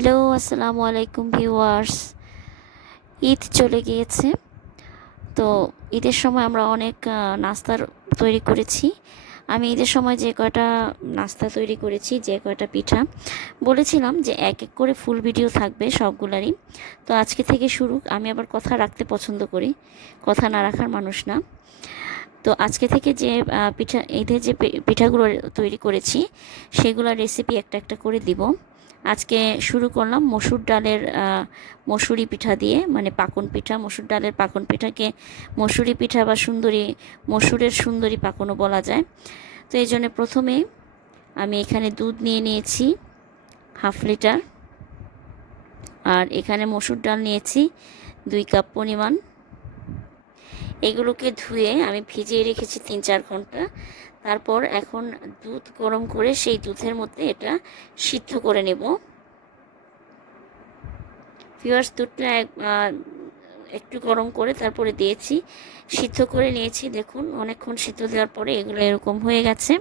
Hello, আসসালামু আলাইকুম viewers. Eid চলে গিয়েছে। তো ঈদের সময় আমরা অনেক নাস্তার তৈরি করেছি। আমি ঈদের সময় যে কয়টা নাস্তা তৈরি করেছি, যে কয়টা পিঠা বলেছিলাম যে এক এক করে ফুল ভিডিও থাকবে সবগুলারই। তো আজকে থেকে শুরু। আমি আবার কথা রাখতে পছন্দ করি, কথা না রাখার মানুষ না। তো আজকে থেকে যে ঈদের যে পিঠাগুলো তৈরি করেছি সেগুলোর রেসিপি একটা একটা করে দিব। আজকে শুরু করলাম মসুর ডালের মসুরি পিঠা দিয়ে, মানে পাকন পিঠা। মসুর ডালের পাকন পিঠাকে মসুরি পিঠা বা সুন্দরী, মসুরের সুন্দরী পাকনও বলা যায়। তো এই জন্য প্রথমে আমি এখানে দুধ নিয়ে নিয়েছি 1/2 লিটার, আর এখানে মসুর ডাল নিয়েছি 2 কাপ পরিমাণ। এগুলোকে ধুয়ে আমি ভিজিয়ে রেখেছি 3-4 ঘন্টা। তারপর এখন দুধ গরম করে সেই দুধের মধ্যে এটা সিদ্ধ করে নেব। ভিউয়ার্স, দুধটা একটু গরম করে তারপরে দিয়েছি, সিদ্ধ করে নিয়েছি। দেখুন, অনেকক্ষণ সিদ্ধ দেওয়ার পরে এগুলো এরকম হয়ে গেছে।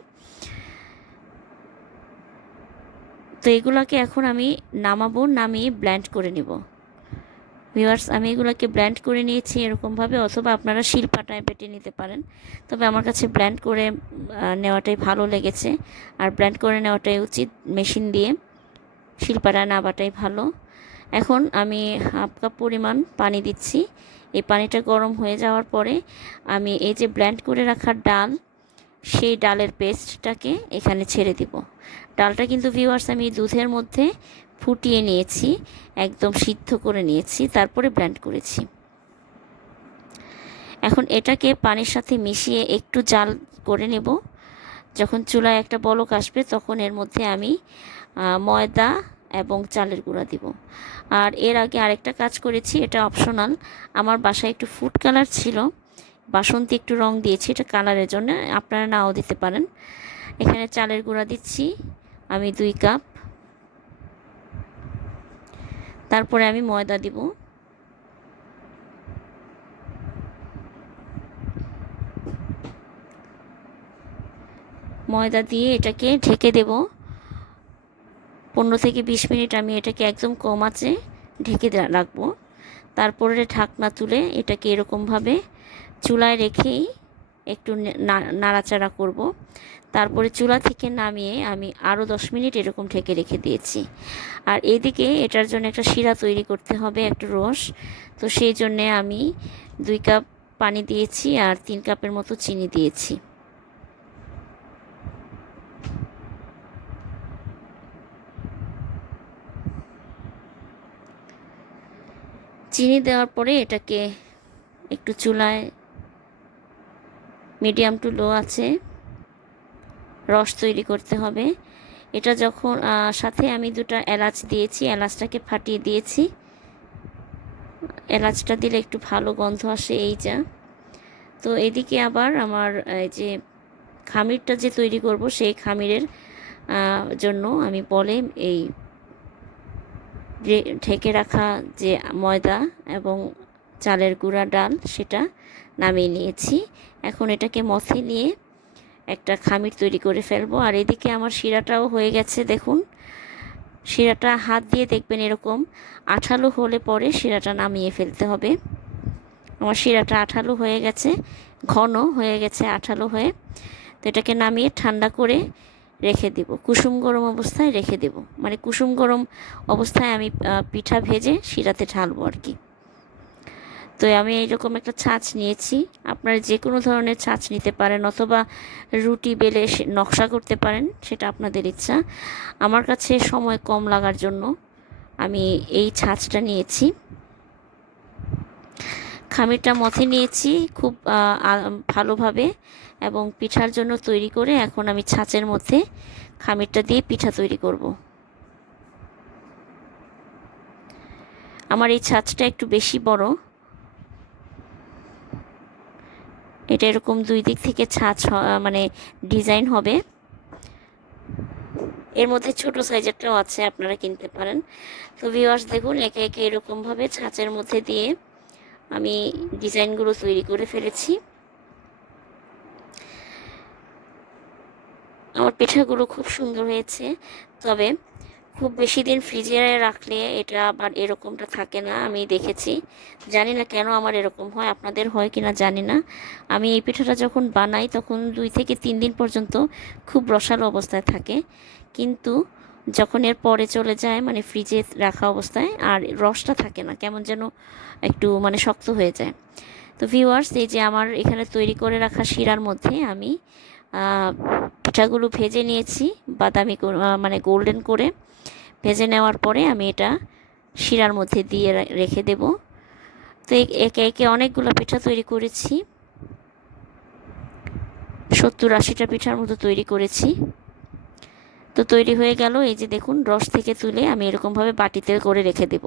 তো এগুলোকে এখন আমি নামাবো, নামিয়ে ব্লেন্ড করে নেব। ভিউয়ার্স, আমি এগুলোকে ব্লেন্ড করে নিয়েছি এরকমভাবে, অথবা আপনারা শিলপাটায় বেটে নিতে পারেন। তবে আমার কাছে ব্লেন্ড করে নেওয়াটাই ভালো লেগেছে, আর ব্লেন্ড করে নেওয়াটাই উচিত মেশিন দিয়ে। শিলপাটায় না বাটাই ভালো। এখন আমি 1/2 কাপ পরিমাণ পানি দিচ্ছি। এই পানিটা গরম হয়ে যাওয়ার পরে আমি এই যে ব্লেন্ড করে রাখা ডাল, সেই ডালের পেস্টটাকে এখানে ছেড়ে দিব। ডালটা কিন্তু ভিউয়ার্স আমি দুধের মধ্যে ফুটিয়ে নিয়েছি, একদম সিদ্ধ করে নিয়েছি, তারপরে ব্লেন্ড করেছি। এখন এটাকে পানির সাথে মিশিয়ে একটু জাল করে নেব। যখন চুলায় একটা বলক আসবে তখন এর মধ্যে আমি ময়দা এবং চালের গুঁড়া দিব। আর এর আগে আরেকটা কাজ করেছি, এটা অপশনাল। আমার বাসায় একটু ফুড কালার ছিল, বাসন্তী একটু রং দিয়েছি, এটা কালারের জন্য, আপনারা নাও দিতে পারেন। এখানে চালের গুঁড়া দিচ্ছি আমি 2 কাপ। তারপরে আমি ময়দা দিব। ময়দা দিয়ে এটাকে ঢেকে দেব। 15 থেকে 20 মিনিট আমি এটাকে একদম কম আঁচে ঢেকে রাখবো। তারপরে ঢাকনা তুলে এটাকে এরকমভাবে চুলায় রেখেই একটু নাড়াচাড়া করব। তারপরে চুলা থেকে নামিয়ে আমি আরও 10 মিনিট এরকম ঢেকে রেখে দিয়েছি। আর এদিকে এটার জন্য একটা শিরা তৈরি করতে হবে, একটা রস। তো সেই জন্যে আমি 2 কাপ পানি দিয়েছি আর 3 কাপের মতো চিনি দিয়েছি। চিনি দেওয়ার পরে এটাকে একটু চুলায় মিডিয়াম টু লো আছে রস তৈরি করতে হবে। এটা যখন সাথে আমি 2টা এলাচ দিয়েছি, এলাচটাকে ফাটিয়ে দিয়েছি। এলাচটা দিলে একটু ভালো গন্ধ আসে, এই যা। তো এদিকে আবার আমার এই যে খামিরটা যে তৈরি করব, সেই খামিরের জন্য আমি বলে এই ঢেকে রাখা যে ময়দা এবং চালের গুঁড়া ডাল সেটা নামিয়ে নিয়েছি। এখন এটাকে মথে নিয়ে একটা খামির তৈরি করে ফেলবো। আর এদিকে আমার শিরাটাও হয়ে গেছে। দেখুন, শিরাটা হাত দিয়ে দেখবেন এরকম আঠালো হলে পরে শিরাটা নামিয়ে ফেলতে হবে। আমার শিরাটা আঠালো হয়ে গেছে, ঘন হয়ে গেছে আঠালো হয়ে। তো এটাকে নামিয়ে ঠান্ডা করে রেখে দেব, কুসুম গরম অবস্থায় রেখে দেব। মানে কুসুম গরম অবস্থায় আমি পিঠা ভেজে শিরাতে ঢালবো আর কি। তো আমি এইরকম একটা ছাঁচ নিয়েছি, আপনারা যে কোনো ধরনের ছাঁচ নিতে পারেন, অথবা রুটি বেলে নকশা করতে পারেন, সেটা আপনাদের ইচ্ছা। আমার কাছে সময় কম লাগার জন্য আমি এই ছাঁচটা নিয়েছি। খামিরটা মথে নিয়েছি খুব ভালোভাবে, এবং পিঠার জন্য তৈরি করে এখন আমি ছাঁচের মধ্যে খামিরটা দিয়ে পিঠা তৈরি করব। আমার এই ছাঁচটা একটু বেশি বড়, এটা এরকম 2 দিক থেকে ছাঁচ মানে ডিজাইন হবে। এর মধ্যে ছোট সাইজেরটাও আছে, আপনারা কিনতে পারেন। তো ভিউয়ার্স দেখুন, একে একে এরকমভাবে ছাঁচের মধ্যে দিয়ে আমি ডিজাইনগুলো তৈরি করে ফেলেছি। আমার পিঠাগুলো খুব সুন্দর হয়েছে, তবে খুব বেশি দিন ফ্রিজে রাখলে এটা আবার এরকমটা থাকে না, আমি দেখেছি। জানি না কেন আমার এরকম হয়, আপনাদের হয় কি না জানি না। আমি এই পিঠাটা যখন বানাই তখন 2 থেকে 3 দিন পর্যন্ত খুব রসালো অবস্থায় থাকে, কিন্তু যখন এর পরে চলে যায় মানে ফ্রিজে রাখা অবস্থায় আর রসটা থাকে না, কেমন যেন একটু মানে শক্ত হয়ে যায়। তো ভিউয়ার্স, এই যে আমার এখানে তৈরি করে রাখা শিরার মধ্যে আমি পিঠাগুলো ভেজে নিয়েছি বাদামি মানে গোল্ডেন করে। ভেজে নেওয়ার পরে আমি এটা শিরার মধ্যে দিয়ে রেখে দেব। তো একে একে অনেকগুলো পিঠা তৈরি করেছি, 70-80টা পিঠার মতো তৈরি করেছি। তো তৈরি হয়ে গেল, এই যে দেখুন রস থেকে তুলে আমি এরকমভাবে বাটিতে করে রেখে দেব।